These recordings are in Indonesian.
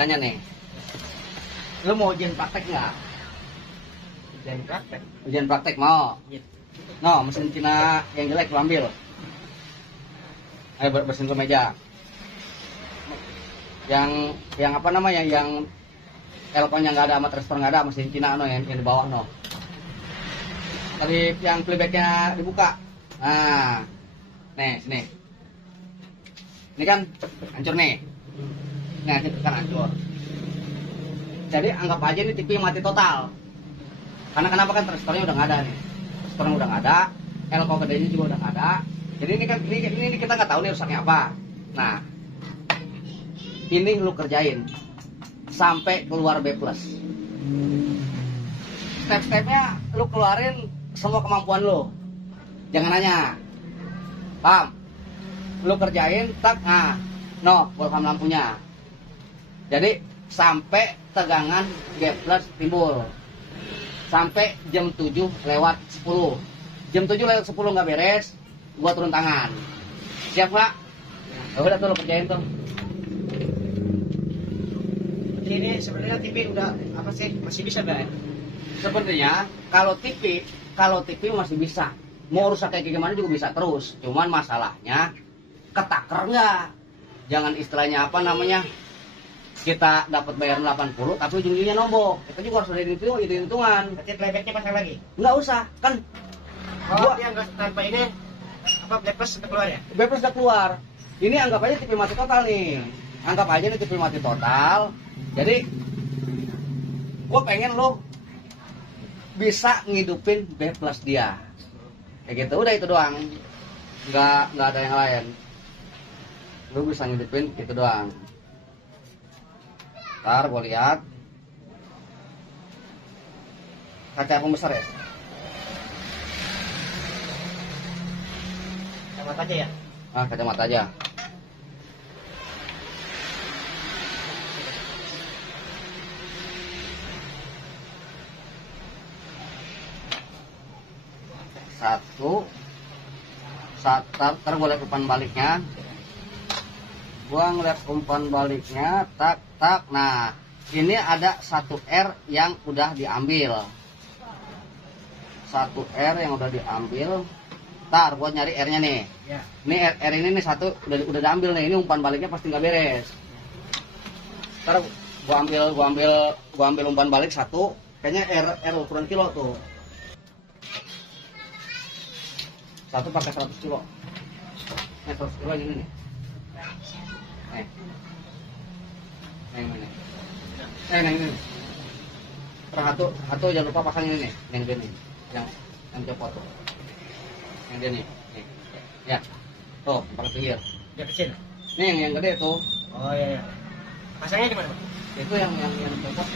tanya nih. Lu mau ujian praktek nggak? Ujian praktek mau? No, mesin Cina yang jelek lu ambil. Ayo bersihin ke meja. Yang apa namanya? Yang elkonnya nggak ada, sama transfer nggak ada, mesin Cina no yang di bawah no. Tadi yang playbacknya dibuka. Nah, nih sini. Ini kan hancur nih. Nah, ini kan hancur. Jadi anggap aja ini TV mati total. Karena kenapa kan transfernya udah nggak ada nih. Transfernya udah nggak ada, elko gedenya juga udah nggak ada. Jadi ini kan ini kita nggak tahu nih rusaknya apa. Nah, ini lu kerjain sampai keluar B+. Step-stepnya lu keluarin semua kemampuan lu. Jangan nanya. Paham? Lu kerjain tak, nah, no, welcome lampunya. Jadi sampai tegangan G+ timbul. Sampai jam 7 lewat 10. Jam 7 lewat 10 nggak beres, gua turun tangan. Siap nggak? Ya udah tuh lu kerjain tuh. Jadi ini sebenarnya TV udah apa sih, masih bisa nggak ya? Sepertinya kalau TV masih bisa. Mau rusak kayak gimana juga bisa terus. Cuman masalahnya ketaker nggak. Jangan istilahnya apa namanya, kita dapat bayar 80 tapi ujung-ujungnya nombok. Kita juga harus ada hitung-hitungan. Berarti playbacknya pasang lagi? Nggak usah kan. Oh, dia nggak tanpa ini apa B+ sudah keluar ya? B+ udah keluar. Ini anggap aja TV mati total nih. Anggap aja nih TV mati total. Jadi gue pengen lo bisa ngidupin B+ dia. Kayak gitu, udah itu doang. Nggak ada yang lain. Lu bisa ngidupin itu doang. Ntar gue lihat. Kaca pembesar ya? Kacamata aja ya? Ah, kacamata aja. Satu, ntar gue lihat umpan baliknya. Gue ngeliat umpan baliknya, tak. Nah, ini ada 1R yang udah diambil. 1R yang udah diambil. Ntar gue nyari R-nya nih. Ya. Ini R ini nih satu udah diambil nih. Ini umpan baliknya pasti nggak beres. Ntar gue ambil umpan balik satu. Kayaknya R ukuran kilo tuh. Satu pakai 100 kilo. 100 kilo gini nih. Nah ini. Satu jangan lupa pasang ini nih, yang gini, yang copot tuh. Yang dia nih. Ya. Tuh, pakai pinggir. Dia kecil. Nih yang gede tuh. Oh iya. Pasangnya di mana? Itu yang copot.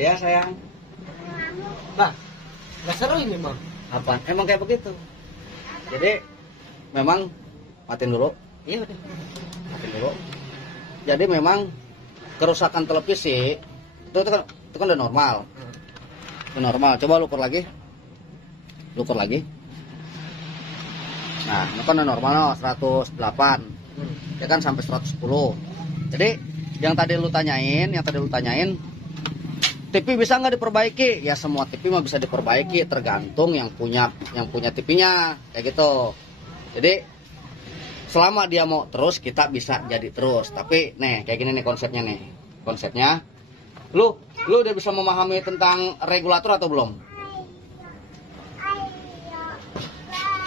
Ya sayang. Bah, nggak seru ini mah. Apa? Emang kayak begitu. Jadi memang matiin dulu. Iya udah. Matiin dulu. Jadi memang kerusakan televisi itu kan udah normal. Udah normal. Coba lu ukur lagi. Lu ukur lagi. Nah, ini kan udah normal no, 108. Ya kan sampai 110. Jadi yang tadi lu tanyain, TV bisa nggak diperbaiki? Ya semua TV mah bisa diperbaiki, tergantung yang punya TV-nya kayak gitu. Jadi selama dia mau terus, kita bisa jadi terus. Tapi nih kayak gini nih konsepnya nih. Konsepnya, lu udah bisa memahami tentang regulator atau belum?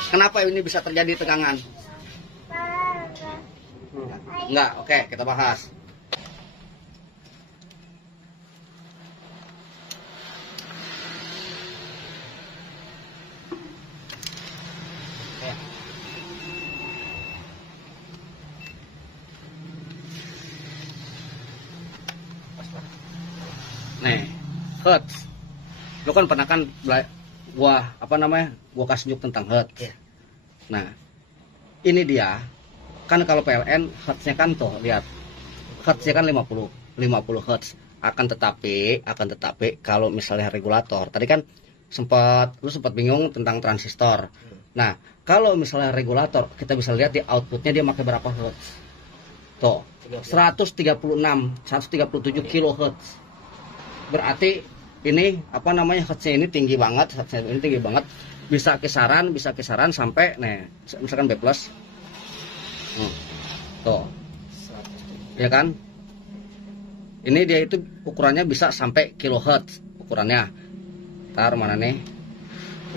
Kenapa ini bisa terjadi tegangan? Enggak, oke, kita bahas. Nih, hertz. Lu kan pernah kan gua kasih unjuk tentang hertz. Iya. Nah, ini dia. Kan kalau PLN hertznya kan tuh, lihat. Hertznya kan 50 hertz. Akan tetapi kalau misalnya regulator, tadi kan lu sempat bingung tentang transistor. Nah, kalau misalnya regulator, kita bisa lihat di outputnya dia pakai berapa hertz. Tuh, 137 kilohertz. Berarti ini hertznya ini tinggi banget, bisa kisaran sampai nih misalkan B+. Tuh. Ya kan? Ini dia itu ukurannya bisa sampai kilohertz ukurannya. Ntar mana nih?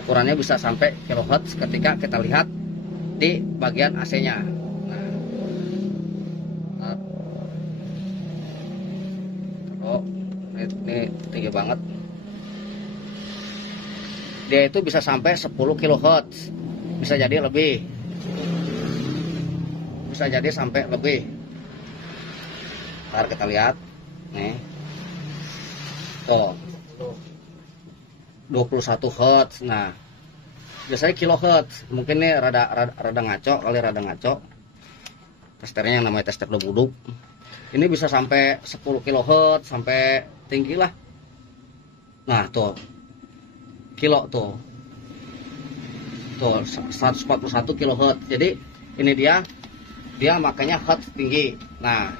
Ukurannya bisa sampai kilohertz ketika kita lihat di bagian AC-nya. Ini tinggi banget. Dia itu bisa sampai 10 kHz. Bisa jadi lebih. Bisa jadi sampai lebih. Ntar kita lihat. Nih. Oh. 21 Hz. Nah. Biasanya kilohertz. Mungkin nih rada ngaco, Testernya yang namanya tester debuduk. Ini bisa sampai 10 kHz, sampai tinggi lah. Nah, tuh. Kilo tuh. Tuh, 141 kHz. Jadi, ini dia makanya hertz tinggi. Nah,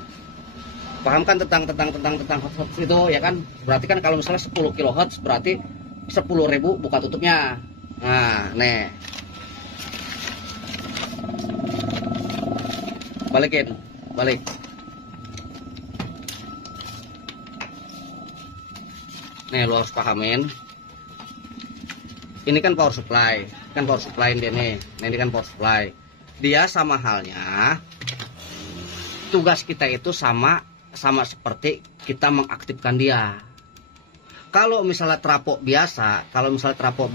paham kan tentang hertz itu ya kan? Berarti kan kalau misalnya 10 kHz berarti 10.000 buka tutupnya. Nah, nih. Balik. Nih, lo harus pahamin. Ini kan power supply. Dia nih. Nah, ini kan power supply. Dia sama halnya. Tugas kita itu sama seperti kita mengaktifkan dia. Kalau misalnya trafo biasa, misalkan trafo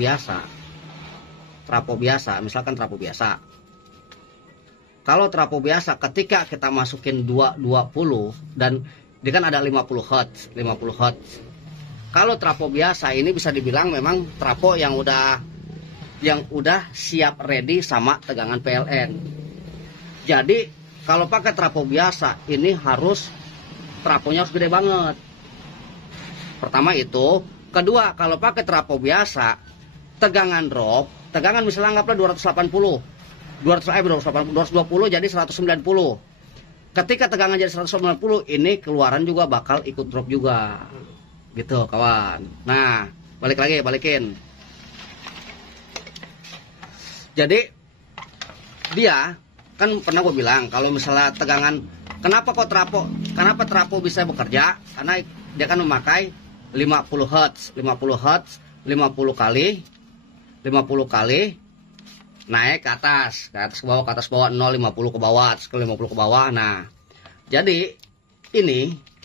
biasa. Kalau trafo biasa ketika kita masukin 220 dan dia kan ada 50 Hz. Kalau trafo biasa ini bisa dibilang memang trafo yang udah siap ready sama tegangan PLN. Jadi kalau pakai trafo biasa ini trafonya harus gede banget. Pertama itu, kedua kalau pakai trafo biasa tegangan misalnya anggaplah 220 jadi 190. Ketika tegangan jadi 190 ini keluaran juga bakal ikut drop juga. Gitu kawan. Nah, balikin. Jadi dia kan pernah gue bilang kalau misalnya tegangan, kenapa trafo bisa bekerja? Karena dia kan memakai 50 Hz 50 kali naik ke atas ke bawah 0, 50 ke bawah, 50 ke bawah. Nah, jadi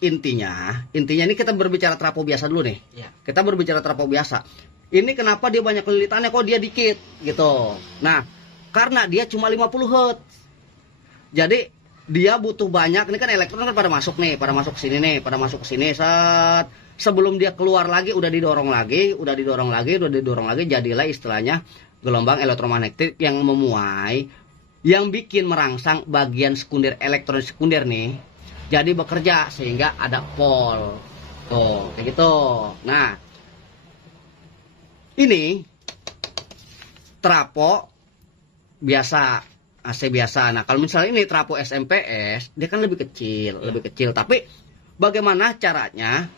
intinya ini kita berbicara trafo biasa dulu nih. Ya. Kita berbicara trafo biasa. Ini kenapa dia banyak lilitannya, kok dia dikit gitu. Nah, karena dia cuma 50 Hz. Jadi dia butuh banyak. Ini kan elektron kan pada masuk ke sini set. sebelum dia keluar lagi udah didorong lagi, jadilah istilahnya gelombang elektromagnetik yang memuai, yang bikin merangsang bagian sekunder, elektron sekunder nih, jadi bekerja sehingga ada pole. Tuh, kayak gitu. Nah, ini trafo biasa, AC biasa. Nah, kalau misalnya ini trafo SMPS, dia kan lebih kecil, Tapi bagaimana caranya?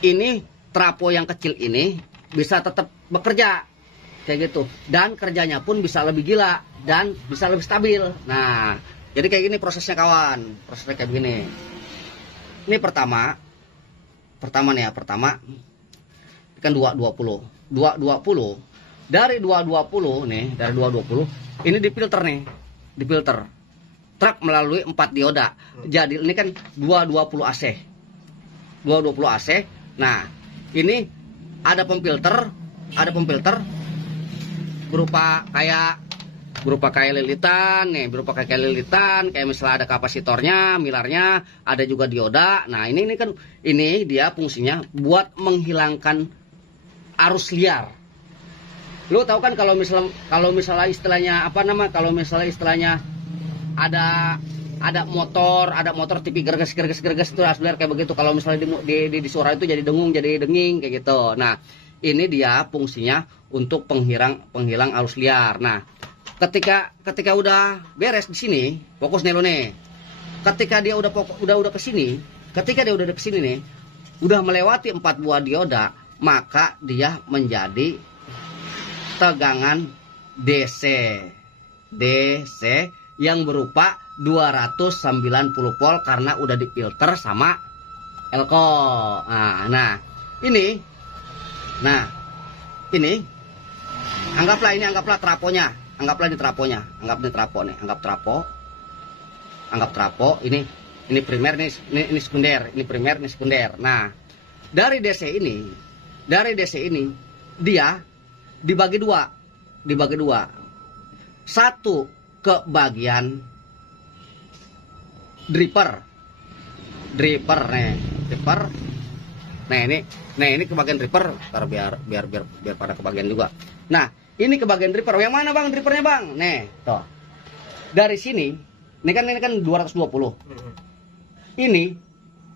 Ini trafo yang kecil ini bisa tetap bekerja kayak gitu, dan kerjanya pun bisa lebih gila dan bisa lebih stabil. Nah, jadi kayak gini prosesnya kawan, prosesnya kayak begini. Ini pertama kan 220. Dari 220 ini difilter truk melalui 4 dioda. Jadi ini kan 220 AC. Nah, ini ada pemfilter berupa kayak lilitan nih, kayak misalnya ada kapasitornya, milarnya, ada juga dioda. Nah, ini dia fungsinya buat menghilangkan arus liar. Lu tahu kan kalau misalnya istilahnya ada motor TV gerges itu arus liar kayak begitu. Kalau misalnya di suara itu jadi dengung, jadi denging kayak gitu. Nah, ini dia fungsinya untuk penghilang arus liar. Nah, ketika udah beres di sini, fokus nih lo nih. Ketika dia udah ke sini, nih, udah melewati 4 buah dioda, maka dia menjadi tegangan DC yang berupa 290 volt karena udah difilter sama elko. Nah, ini anggaplah trafonya. Anggap trapo. Ini primer, ini sekunder. Nah, dari DC ini dia dibagi dua. Satu ke bagian dripper. Nah, ini ke bagian dripper, biar pada ke bagian juga. Nah, ini ke bagian dripper. Yang mana bang drippernya bang? Nih, tuh. Dari sini, ini kan 220. Ini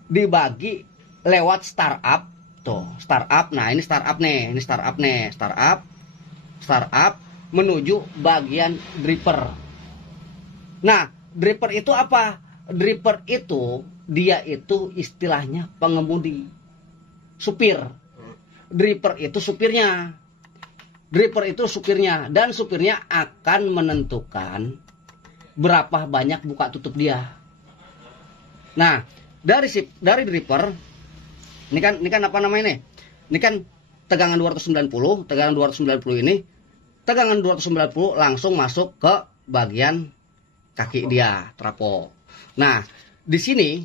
dibagi lewat startup. Tuh, startup. Nah, ini startup nih. Startup menuju bagian dripper. Nah, dripper itu apa? Dripper itu dia itu istilahnya pengemudi, supir. Dripper itu supirnya, dan supirnya akan menentukan berapa banyak buka tutup dia. Nah, dari dripper ini kan apa namanya nih? Ini kan tegangan 290 ini, tegangan 290 langsung masuk ke bagian kaki dia, trafo. Nah, di sini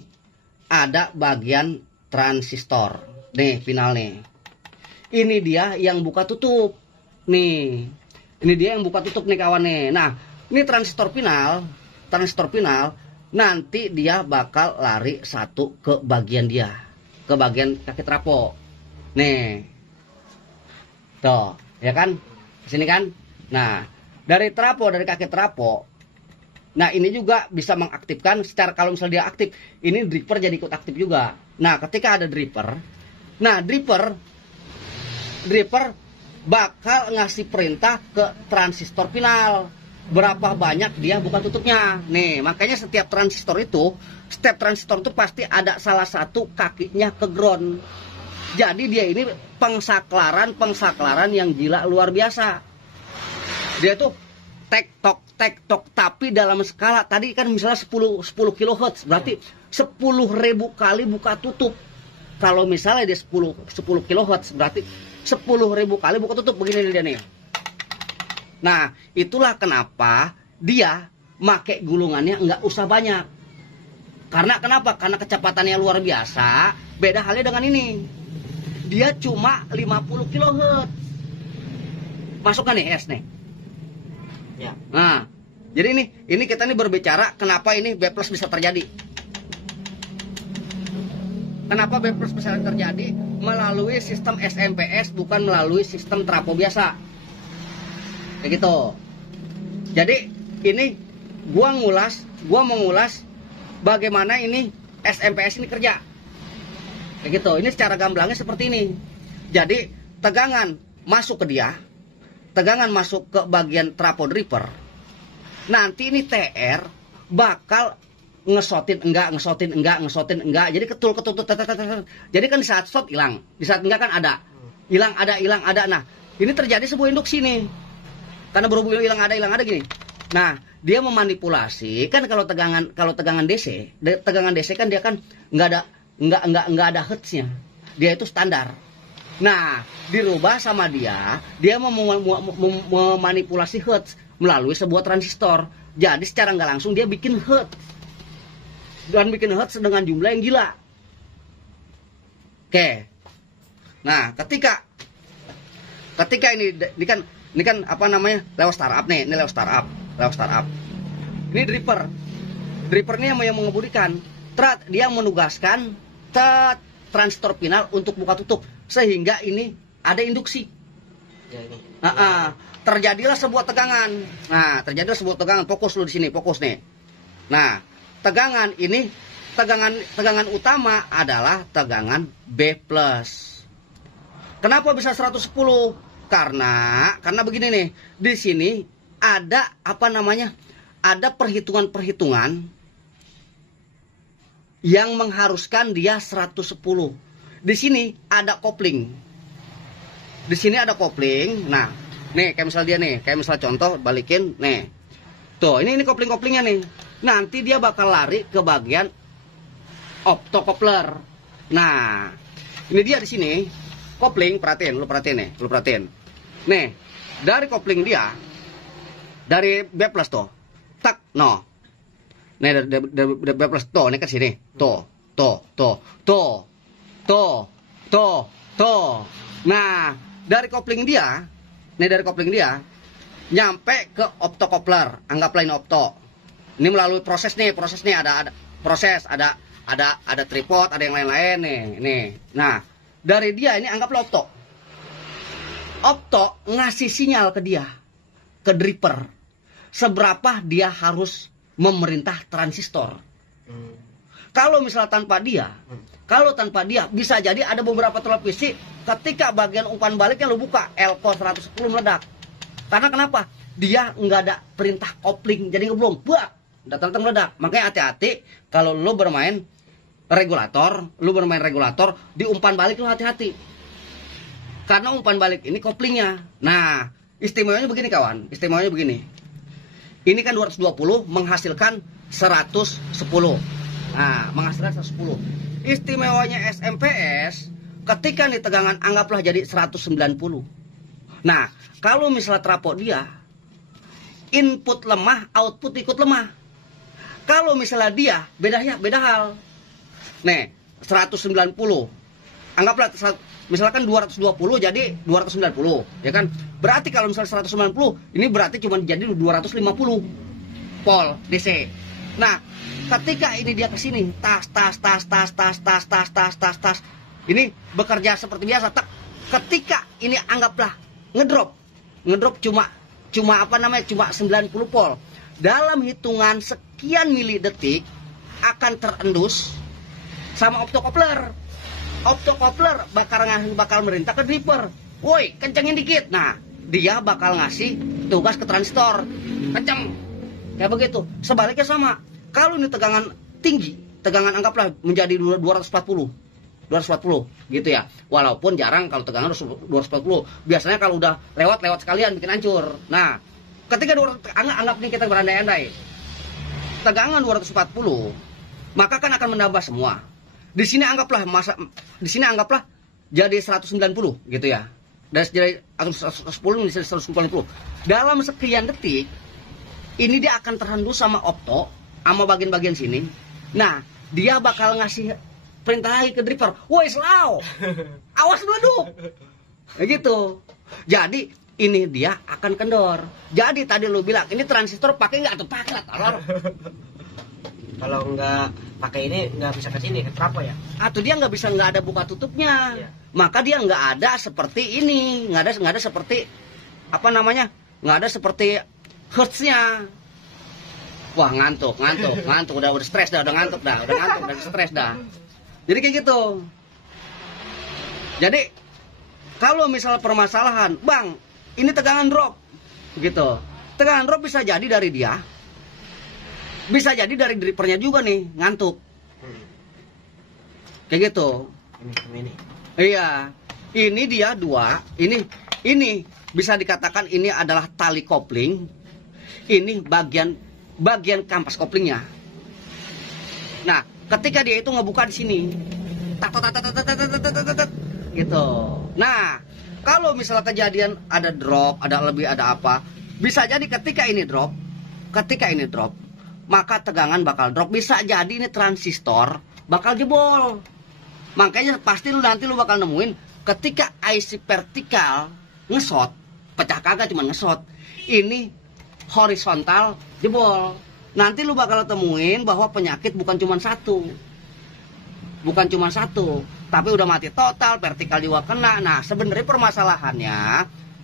ada bagian transistor. Nih, final nih. Ini dia yang buka tutup. Nih. Ini dia yang buka tutup nih kawan nih. Nah, ini transistor final nanti dia bakal lari satu ke bagian dia, ke bagian kaki trafo. Nih. Tuh, ya kan? Sini kan? Nah, dari kaki trafo. Nah, ini juga bisa mengaktifkan secara, kalau misalnya dia aktif, ini dripper jadi ikut aktif juga. Nah, ketika ada dripper, dripper bakal ngasih perintah ke transistor final berapa banyak dia buka tutupnya. Nih, makanya setiap transistor itu pasti ada salah satu kakinya ke ground. Jadi dia ini pengsaklaran yang gila luar biasa. Dia tuh tek tok, tapi dalam skala tadi kan misalnya 10 kHz, berarti 10.000 kali buka tutup. Kalau misalnya dia 10 kHz, berarti 10.000 kali buka tutup. Begini dia nih. Nah, itulah kenapa dia make gulungannya nggak usah banyak. Karena kenapa? Karena kecepatannya luar biasa. Beda halnya dengan ini. Dia cuma 50 kHz. Masukkan nih S nih. Ya. Nah, jadi ini kita nih berbicara kenapa ini B+ bisa terjadi. Kenapa B plus bisa terjadi? Melalui sistem SMPS, bukan melalui sistem trafo biasa. Kayak gitu. Jadi ini gua mau ngulas bagaimana ini SMPS ini kerja. Kayak gitu. Ini secara gamblangnya seperti ini. Jadi tegangan masuk ke dia, tegangan masuk ke bagian trafo driver. Nanti ini TR bakal ngesotin enggak. Jadi ketul. Jadi kan di saat shot hilang, di saat enggak kan ada. Hilang ada. Nah, ini terjadi sebuah induksi nih. Karena berhubung hilang ada gini. Nah, dia memanipulasi kan kalau tegangan DC kan dia kan enggak ada hertznya. Dia itu standar. Nah, dirubah sama dia memanipulasi hertz melalui sebuah transistor. Jadi secara nggak langsung dia bikin hertz. Dan bikin hertz dengan jumlah yang gila. Oke. Nah, ketika ini kan apa namanya? Lewat startup nih, ini lewat startup. Ini driver. Driver ini yang mengemudikan. Dia menugaskan transistor final untuk buka tutup sehingga ini ada induksi. Ya, ini. Terjadilah sebuah tegangan. Nah, fokus lu di sini, fokus nih. Nah, tegangan ini, tegangan utama adalah tegangan B+. Kenapa bisa 110? Karena begini nih, di sini ada apa namanya? Ada perhitungan-perhitungan yang mengharuskan dia 110. Di sini ada kopling. Nah, nih kayak misal dia nih, kayak misal contoh balikin nih. Tuh, ini kopling-koplingnya nih. Nanti dia bakal lari ke bagian optokopler. Nah, ini dia di sini. Kopling, perhatiin. Nih, dari kopling dia, dari B plus tuh, tak, no. Nih, dari B plus tuh, ini ke sini. Tuh. Nah, dari kopling dia, nyampe ke optokopler. Anggaplah ini opto. Ini melalui proses nih ada tripod, ada yang lain-lain nih. Nah, dari dia ini anggaplah opto. Opto ngasih sinyal ke dia, ke driver, seberapa dia harus memerintah transistor. Kalau misalnya tanpa dia bisa jadi ada beberapa televisi ketika bagian umpan baliknya lu buka, elko 110 meledak. Karena kenapa? Dia nggak ada perintah kopling, jadi ngeblong, datang meledak. Makanya hati-hati kalau lu bermain regulator di umpan balik lu hati-hati. Karena umpan balik ini koplingnya. Nah, istimewanya begini kawan, Ini kan 220 menghasilkan 110. Nah, menghasilkan 110. Istimewanya SMPS ketika nih tegangan anggaplah jadi 190. Nah, kalau misalnya trafo dia input lemah, output ikut lemah. Kalau misalnya dia beda hal. Nih, 190. Anggaplah misalkan 220 jadi 290, ya kan? Berarti kalau misalnya 190, ini berarti cuma jadi 250 volt DC. Nah, ketika ini dia ke sini, tas. Ini bekerja seperti biasa. Ketika ini anggaplah ngedrop cuma apa namanya? Cuma 90 volt. Dalam hitungan sekian mili detik akan terendus sama optokopler. Optokopler bakal merintah ke driver. Woi, kencengin dikit. Nah, dia bakal ngasih tugas ke transistor. Kenceng. Kayak begitu. Sebaliknya sama. Kalau ini tegangan tinggi, tegangan anggaplah menjadi 240 gitu ya. Walaupun jarang kalau tegangan 240. Biasanya kalau udah lewat sekalian bikin hancur. Nah, ketika anggap nih kita berandai-andai. Tegangan 240, maka kan akan menambah semua. Di sini anggaplah jadi 190 gitu ya. Dari 110 menjadi 190. Dalam sekian detik ini dia akan terhembus sama opto sama bagian-bagian sini. Nah, dia bakal ngasih perintah lagi ke driver. Woi, slow. Awas duduk. Gitu. Jadi ini dia akan kendor. Jadi tadi lu bilang ini transistor pakai nggak atau pakai lah, tolong. Kalau nggak pakai ini nggak bisa ke sini, ke trafo ya? Atau dia nggak ada buka tutupnya. Iya. Maka dia nggak ada seperti ini, nggak ada seperti apa namanya, nggak ada seperti hertznya. Wah, ngantuk, udah stres dah, udah ngantuk, udah stres dah. Jadi kayak gitu. Jadi kalau misalnya permasalahan, bang, ini tegangan drop, gitu. Tegangan drop bisa jadi dari dia, bisa jadi dari drivernya juga nih, ngantuk. Kayak gitu. Ini. Iya, ini dia dua, ini bisa dikatakan ini adalah tali kopling, ini bagian kampas koplingnya. Nah, ketika dia itu ngebuka di sini, gitu. Nah, kalau misalnya kejadian ada drop, ada lebih, ada apa, bisa jadi ketika ini drop, maka tegangan bakal drop. Bisa jadi ini transistor bakal jebol. Makanya pasti nanti lu bakal nemuin ketika IC vertikal ngesot, pecah kagak cuma ngesot, ini horizontal jebol. Nanti lu bakal temuin bahwa penyakit bukan cuma satu, tapi udah mati total, vertikal juga kena. Nah, sebenarnya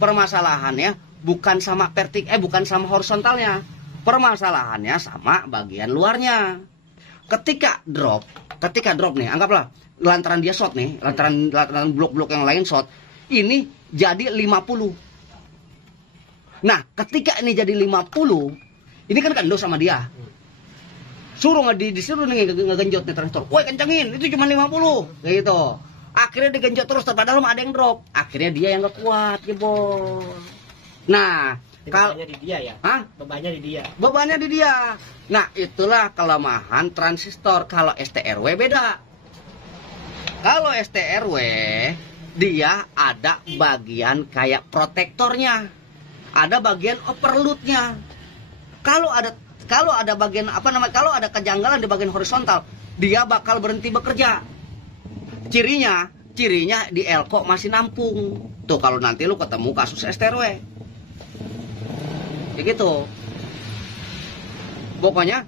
permasalahannya bukan sama bukan sama horizontalnya. Permasalahannya sama bagian luarnya. Ketika drop nih, anggaplah lantaran dia short nih, lantaran blok-blok yang lain short, ini jadi 50. Nah, ketika ini jadi 50, ini kan kendo sama dia. Disuruh ngegenjot nih transistor. Woi, kencengin, itu cuma 50. Kayak gitu. Akhirnya digenjot terus, padahal ada yang drop. Akhirnya dia yang gak kuat, jebol. Nah, bebannya di dia ya? Hah? Bebannya di dia. Nah, itulah kelemahan transistor. Kalau STRW beda. Kalau STRW, dia ada bagian kayak protektornya. Ada bagian overloadnya. Kalau ada bagian kalau ada kejanggalan di bagian horizontal, dia bakal berhenti bekerja. Cirinya di elko masih nampung. Tuh kalau nanti lu ketemu kasus STRW. Kayak gitu. Pokoknya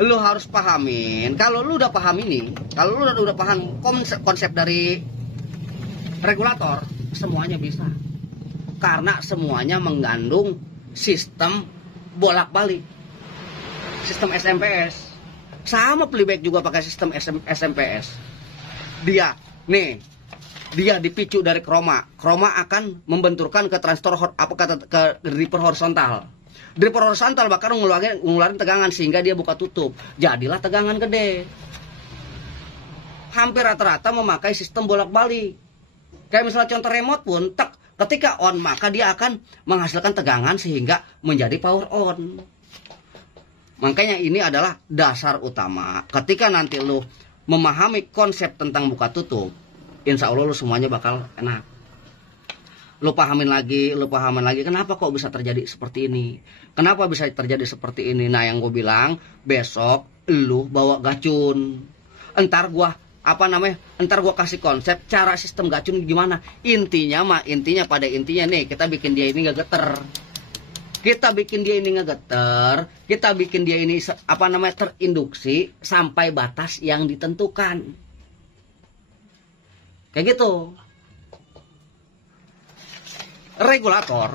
lu harus pahamin. Kalau lu udah paham ini, kalau lu udah paham konsep dari regulator, semuanya bisa. Karena semuanya mengandung sistem bolak-balik. Sistem SMPS. Sama playback juga pakai sistem SMPS. Dia dipicu dari kroma. Kroma akan membenturkan ke transistor ke driver horizontal. Driver horizontal bakal ngeluarin tegangan sehingga dia buka tutup. Jadilah tegangan gede. Hampir rata-rata memakai sistem bolak-balik. Kayak misalnya contoh remote pun, ketika on maka dia akan menghasilkan tegangan sehingga menjadi power on. Makanya ini adalah dasar utama. Ketika nanti lu memahami konsep tentang buka tutup, insya Allah lu semuanya bakal enak. Lu pahamin lagi, kenapa kok bisa terjadi seperti ini? Kenapa bisa terjadi seperti ini? Nah, yang gue bilang, besok lu bawa gacun. Entar gua kasih konsep cara sistem gacun gimana. Intinya pada intinya nih, kita bikin dia ini gak geter. Kita bikin dia ini terinduksi sampai batas yang ditentukan. Kayak gitu. Regulator,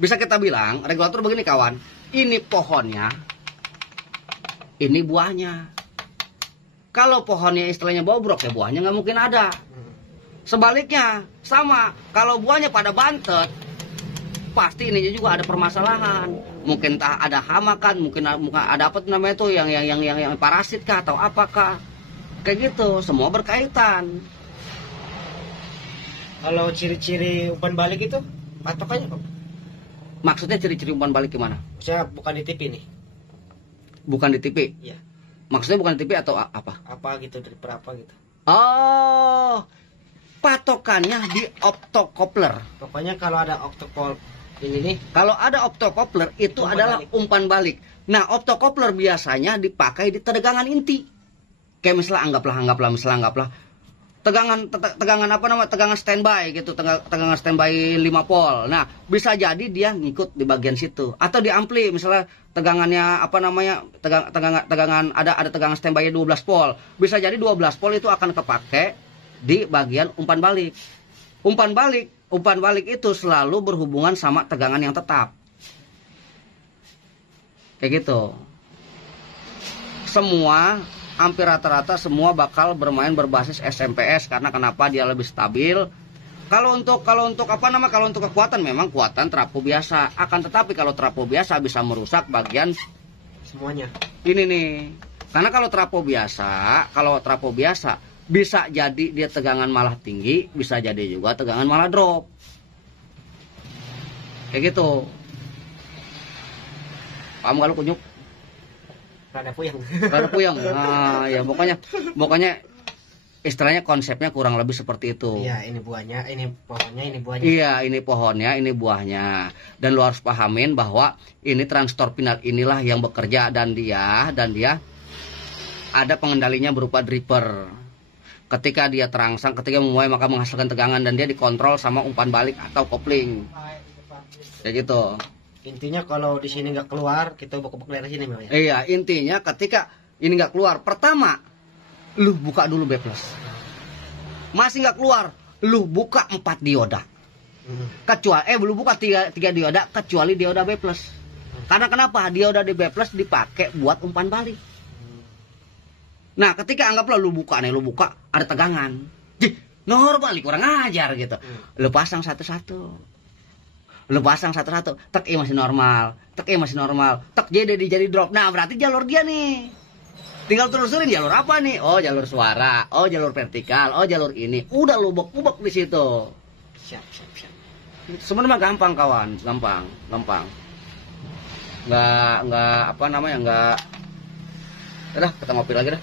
bisa kita bilang, regulator begini kawan, ini pohonnya, ini buahnya. Kalau pohonnya istilahnya bobrok, ya buahnya nggak mungkin ada. Sebaliknya, sama, kalau buahnya pada bantet, pasti ininya juga ada permasalahan. Mungkin ada hama kan, mungkin ada apa namanya tuh yang parasit kah atau apakah. Kayak gitu, semua berkaitan. Kalau ciri-ciri umpan balik itu patokannya apa? Maksudnya ciri-ciri umpan balik gimana? Saya bukan di TV nih. Bukan di TV? Iya. Maksudnya bukan di TV atau apa? Apa gitu, dari berapa gitu. Oh, patokannya di optocoupler. Pokoknya kalau ada optocoupler ini nih. Kalau ada optocoupler itu adalah umpan balik. Nah, optocoupler biasanya dipakai di tegangan inti. Kayak misalnya anggaplah tegangan standby gitu, tegangan standby 5 volt. Nah, bisa jadi dia ngikut di bagian situ atau di ampli misalnya tegangannya apa namanya, tegangan ada tegangan standby 12 volt. Bisa jadi 12 volt itu akan kepake di bagian umpan balik. Umpan balik itu selalu berhubungan sama tegangan yang tetap. Kayak gitu. Semua hampir rata-rata semua bakal bermain berbasis SMPS karena kenapa dia lebih stabil. Kalau untuk kekuatan memang kekuatan trafo biasa. Akan tetapi kalau trafo biasa bisa merusak bagian semuanya. Ini nih. Karena kalau trafo biasa bisa jadi dia tegangan malah tinggi, bisa jadi juga tegangan malah drop. Kayak gitu. Paham gak lu kunyuk? Rada puyeng. Rada puyeng. Nah, ya pokoknya istilahnya konsepnya kurang lebih seperti itu. Iya, ini buahnya, ini pohonnya, ini buahnya. Iya, ini pohonnya, ini buahnya. Dan lu harus pahamin bahwa ini transistor pinat inilah yang bekerja dan dia ada pengendalinya berupa dripper. Ketika dia terangsang, ketika memuai maka menghasilkan tegangan dan dia dikontrol sama umpan balik atau kopling. Kayak gitu. Intinya kalau di sini nggak keluar, kita buka-buka dari sini ya. Iya, intinya ketika ini nggak keluar, pertama lu buka dulu B+. Masih nggak keluar, lu buka 4 dioda. Kecuali lu buka 3 dioda kecuali dioda B+. Karena kenapa? Dioda di B+ dipakai buat umpan balik. Nah, ketika anggaplah lu buka ada tegangan. Normal kurang ajar gitu. Lu pasang satu-satu. Tek masih normal. Tek jadi drop. Nah, berarti jalur dia nih. Tinggal telusurin jalur apa nih? Oh, jalur suara. Oh, jalur vertikal. Oh, jalur ini. Udah lu ubek-ubek di situ. Siap. Sebenarnya gampang kawan, gampang. Nggak. Udah, kita ngopi lagi dah.